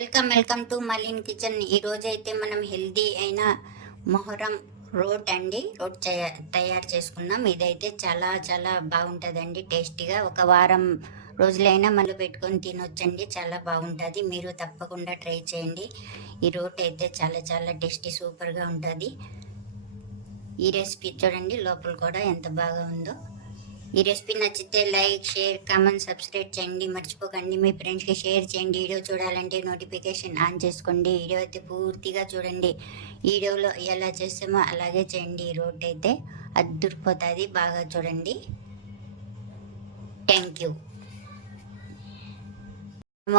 Welcome welcome to మలిన్ kitchen ఈ అయితే మనం హెల్దీ అయిన మొహరం రోట్ అండి. రోట్ తయారు చేసుకున్నాం. ఇదైతే చాలా చాలా బాగుంటుందండి. టేస్టీగా ఒక వారం రోజులైనా మళ్ళీ పెట్టుకొని తినొచ్చండి. చాలా బాగుంటుంది. మీరు తప్పకుండా ట్రై చేయండి. ఈ రోట్ అయితే చాలా చాలా టేస్టీ సూపర్గా ఉంటుంది. ఈ రెసిపీ చూడండి లోపల కూడా ఎంత బాగా ఉందో. ఈ రెసిపీ నచ్చితే లైక్ షేర్ కామెంట్ సబ్స్క్రైబ్ చేయండి. మర్చిపోకండి. మీ ఫ్రెండ్స్కి షేర్ చేయండి. వీడియో చూడాలంటే నోటిఫికేషన్ ఆన్ చేసుకోండి. వీడియో అయితే పూర్తిగా చూడండి. వీడియోలో ఎలా చేస్తామో అలాగే చేయండి. ఈ రోడ్ అయితే అద్దరిపోతుంది. బాగా చూడండి. Thank you.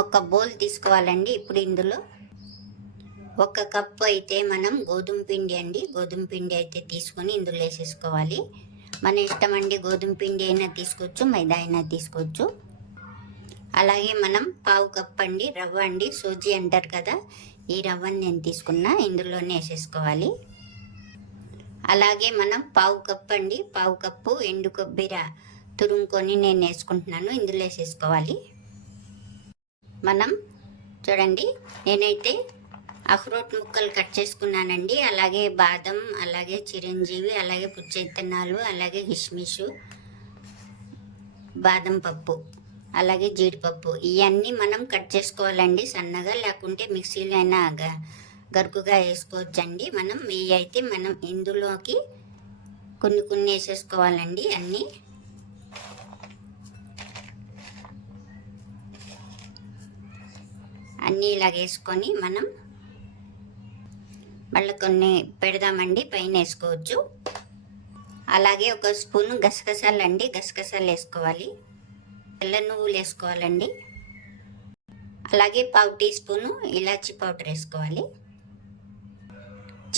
ఒక బౌల్ తీసుకోవాలండి ఇప్పుడు ఇందులో. ఒక కప్పు అయితే మనం గోధుమ పిండి అండి. గోధుమ పిండి అయితే తీసుకొని ఇందులో వేసేసుకోవాలి. మన ఇష్టం అండి గోధుమ పిండి అయినా తీసుకోవచ్చు మైదా అయినా తీసుకోవచ్చు. అలాగే మనం పావు కప్ అండి రవ్వ అండి సూజీ అంటారు కదా ఈ రవ్వని నేను తీసుకున్నా ఇందులోనే వేసేసుకోవాలి. అలాగే మనం పావు కప్ అండి పావు కప్పు ఎండు కొబ్బరి తురుముకొని నేను వేసుకుంటున్నాను ఇందులో వేసేసుకోవాలి. మనం చూడండి నేనైతే అఖ్రోట్ ముక్కలు కట్ చేసుకున్నానండి. అలాగే బాదం అలాగే చిరంజీవి అలాగే పుచ్చైతనాలు అలాగే కిష్మిష్ బాదం పప్పు అలాగే జీడిపప్పు. ఇవన్నీ మనం కట్ చేసుకోవాలండి. సన్నగా లేకుంటే మిక్సీలో అయినా గ- గరుకుగా వేసుకోవచ్చండి. మనం ఇవి అయితే మనం ఇందులోకి కొన్ని కొన్ని వేసేసుకోవాలండి అన్నీ. అన్నీ ఇలా వేసుకొని మనం మళ్ళీ కొన్ని పెడదామండి పైన వేసుకోవచ్చు. అలాగే ఒక స్పూన్ గసగసాలు అండి గసగసాలు వేసుకోవాలి. తెల్ల నువ్వులు వేసుకోవాలండి. అలాగే పావు టీ స్పూను ఇలాచి పౌడర్ వేసుకోవాలి.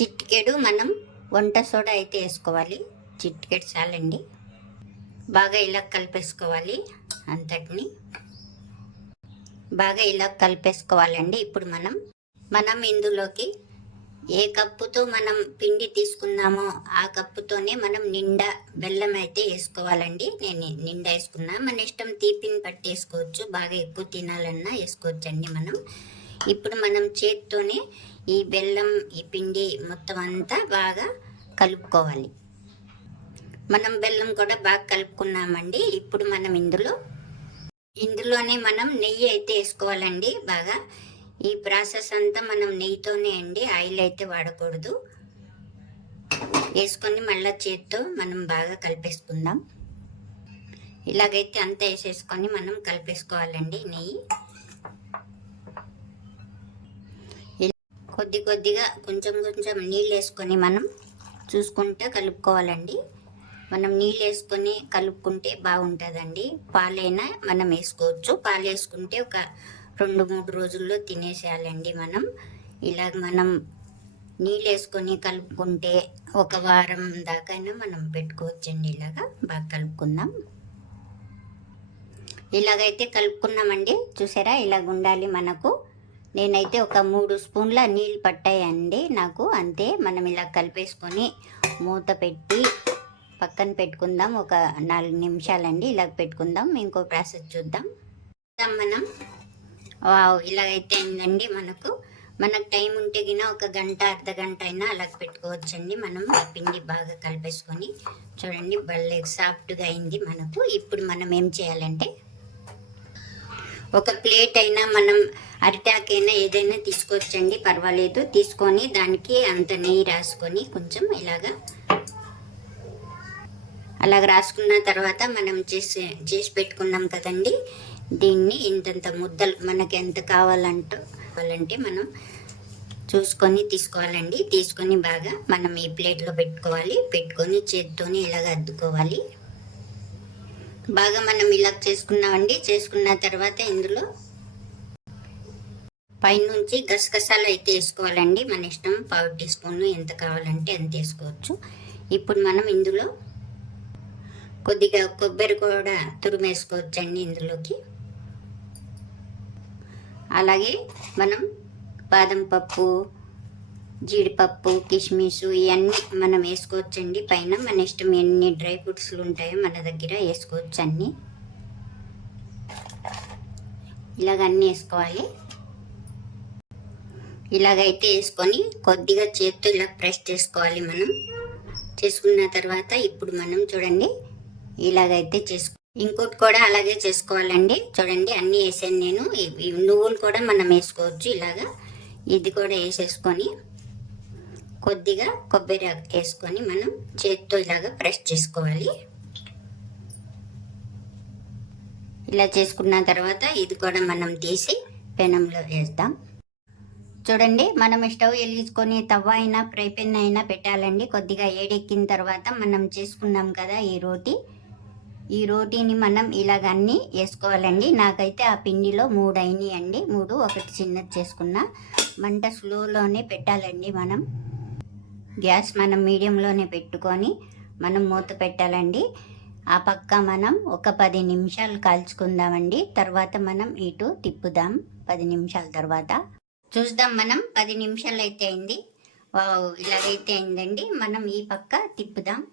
చిటికెడు మనం వంట సోడా అయితే వేసుకోవాలి. చిటికెడు చాలండి. బాగా ఇలా కలిపేసుకోవాలి అంతటిని. బాగా ఇలా కలిపేసుకోవాలండి. ఇప్పుడు మనం మనం ఇందులోకి ఏ కప్పుతో మనం పిండి తీసుకున్నామో ఆ కప్పుతోనే మనం నిండా బెల్లం అయితే వేసుకోవాలండి. నేను నిండా వేసుకున్నా. మన ఇష్టం తీపిని బట్టి వేసుకోవచ్చు. బాగా ఎక్కువ తినాలన్నా వేసుకోవచ్చండి మనం. ఇప్పుడు మనం చేతితోనే ఈ బెల్లం ఈ పిండి మొత్తం అంతా బాగా కలుపుకోవాలి. మనం బెల్లం కూడా బాగా కలుపుకున్నామండి. ఇప్పుడు మనం ఇందులో ఇందులోనే మనం నెయ్యి అయితే వేసుకోవాలండి. బాగా ఈ ప్రాసెస్ అంతా మనం నెయ్యితోనే అండి ఆయిల్ అయితే వాడకూడదు. వేసుకొని మళ్ళీ చేత్తో మనం బాగా కలిపేసుకుందాం. ఇలాగైతే అంతా వేసేసుకొని మనం కలిపేసుకోవాలండి నెయ్యి. కొద్ది కొద్దిగా కొంచెం కొంచెం నీళ్ళు వేసుకొని మనం చూసుకుంటూ కలుపుకోవాలండి. మనం నీళ్ళు వేసుకొని కలుపుకుంటే బాగుంటుందండి. పాలైనా మనం వేసుకోవచ్చు. పాలు వేసుకుంటే ఒక రెండు మూడు రోజుల్లో తినేసేయాలండి మనం. ఇలాగ మనం నీళ్ళు వేసుకొని కలుపుకుంటే ఒక వారం దాకైనా మనం పెట్టుకోవచ్చండి ఇలాగా. బాగా కలుపుకుందాం. ఇలాగైతే కలుపుకున్నామండి. చూసారా? ఇలాగ ఉండాలి మనకు. నేనైతే ఒక మూడు స్పూన్ల నీళ్ళు పట్టాయండి నాకు. అంతే మనం ఇలా కలిపేసుకొని మూత పెట్టి పక్కన పెట్టుకుందాం. ఒక నాలుగు నిమిషాలండి. ఇలా పెట్టుకుందాం. ఇంకో ప్రాసెస్ చూద్దాం. చూద్దాం మనం. వావ్ ఇలాగైతే అయిందండి మనకు? మనకు టైం ఉంటే గిన ఒక గంట అర్ధ గంట అయినా అలా పెట్టుకోవచ్చండి. మనం ఆ పిండి బాగా కలిపేసుకొని చూడండి భలే సాఫ్ట్గా అయింది మనకు. ఇప్పుడు మనం ఏం చేయాలంటే ఒక ప్లేట్ అయినా మనం అరిటాకైనా ఏదైనా తీసుకోవచ్చండి పర్వాలేదు. తీసుకొని దానికి అంత నెయ్యి రాసుకొని కొంచెం ఇలాగా అలాగ రాసుకున్న తర్వాత మనం చేసి చేసి పెట్టుకున్నాం కదండి. దీన్ని ఇంతంత ముద్దలు మనకి ఎంత కావాలంటూ కావాలంటే మనం చూసుకొని తీసుకోవాలండి. తీసుకొని బాగా మనం ఈ ప్లేట్లో పెట్టుకోవాలి. పెట్టుకొని చేతితోని ఇలాగ అద్దుకోవాలి. బాగా మనం ఇలా చేసుకున్నామండి. చేసుకున్న తర్వాత ఇందులో పైనుంచి గసగసాలు అయితే వేసుకోవాలండి. మన ఇష్టం పావు టీ స్పూన్ ఎంత కావాలంటే అంత వేసుకోవచ్చు. ఇప్పుడు మనం ఇందులో కొద్దిగా కొబ్బరి కూడా తురిమేసుకోవచ్చండి ఇందులోకి. అలాగే మనం బాదం పప్పు జీడిపప్పు కిస్మిస్ ఇవన్నీ మనం వేసుకోవచ్చండి. పైన మన ఇష్టం ఎన్ని డ్రై ఫ్రూట్స్లు ఉంటాయో మన దగ్గర వేసుకోవచ్చు అన్నీ. ఇలాగ అన్నీ వేసుకోవాలి. ఇలాగైతే వేసుకొని కొద్దిగా చేత్తో ఇలా ప్రెస్ చేసుకోవాలి మనం. చేసుకున్న తర్వాత ఇప్పుడు మనం చూడండి ఇలాగైతే చేసుకో ఇంకోటి కూడా అలాగే చేసుకోవాలండి. చూడండి అన్నీ వేసాను నేను. నువ్వులు కూడా మనం వేసుకోవచ్చు ఇలాగా. ఇది కూడా వేసేసుకొని కొద్దిగా కొబ్బరి వేసుకొని మనం చేతితో ఇలాగా ప్రెస్ చేసుకోవాలి. ఇలా చేసుకున్న తర్వాత ఇది కూడా మనం తీసి పెనంలో వేస్తాం చూడండి మనం స్టవ్ వెలిగించుకొని తవ్వ అయినా ఫ్రై పెన్ అయినా పెట్టాలండి. కొద్దిగా ఏడెక్కిన తర్వాత మనం చేసుకున్నాం కదా ఈ రోటీ. ఈ రోటీని మనం ఇలాగ అన్నీ వేసుకోవాలండి. నాకైతే ఆ పిండిలో మూడు అయినాయండి. మూడు ఒకటి చిన్నది చేసుకున్నా. మంట స్లోలోనే పెట్టాలండి మనం. గ్యాస్ మనం మీడియంలోనే పెట్టుకొని మనం మూత పెట్టాలండి. ఆ పక్క మనం ఒక పది నిమిషాలు కాల్చుకుందామండి. తర్వాత మనం ఇటు తిప్పుదాం పది నిమిషాల తర్వాత. చూద్దాం మనం పది నిమిషాలు అయితే అయింది. వావ్ ఇలాగైతే అయిందండి. మనం ఈ పక్క తిప్పుదాం.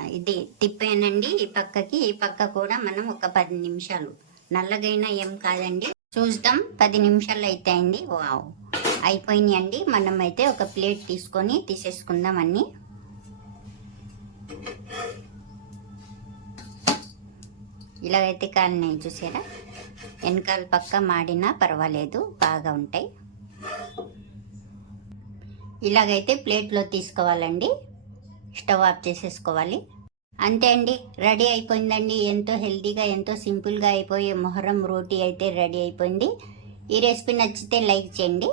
ఇది తిప్పానండి. ఈ పక్కకి ఈ పక్క కూడా మనం ఒక పది నిమిషాలు. నల్లగైనా ఏం కాదండి. చూద్దాం. పది నిమిషాలు అయితే అయింది వావ్. అయిపోయినాయి అండి మనం అయితే ఒక ప్లేట్ తీసుకొని తీసేసుకుందాం అన్నీ. ఇలాగైతే కాలినాయి చూసారా? వెనకాల పక్క మాడినా పర్వాలేదు. బాగా ఉంటాయి. ఇలాగైతే ప్లేట్లో తీసుకోవాలండి. స్టవ్ ఆఫ్ చేసేసుకోవాలి. అంతే అండి రెడీ అయిపోయిందండి. ఎంతో హెల్తీగా ఎంతో సింపుల్గా అయిపోయే మొహరం రోటీ అయితే రెడీ అయిపోయింది. ఈ రెసిపీ నచ్చితే లైక్ చేయండి.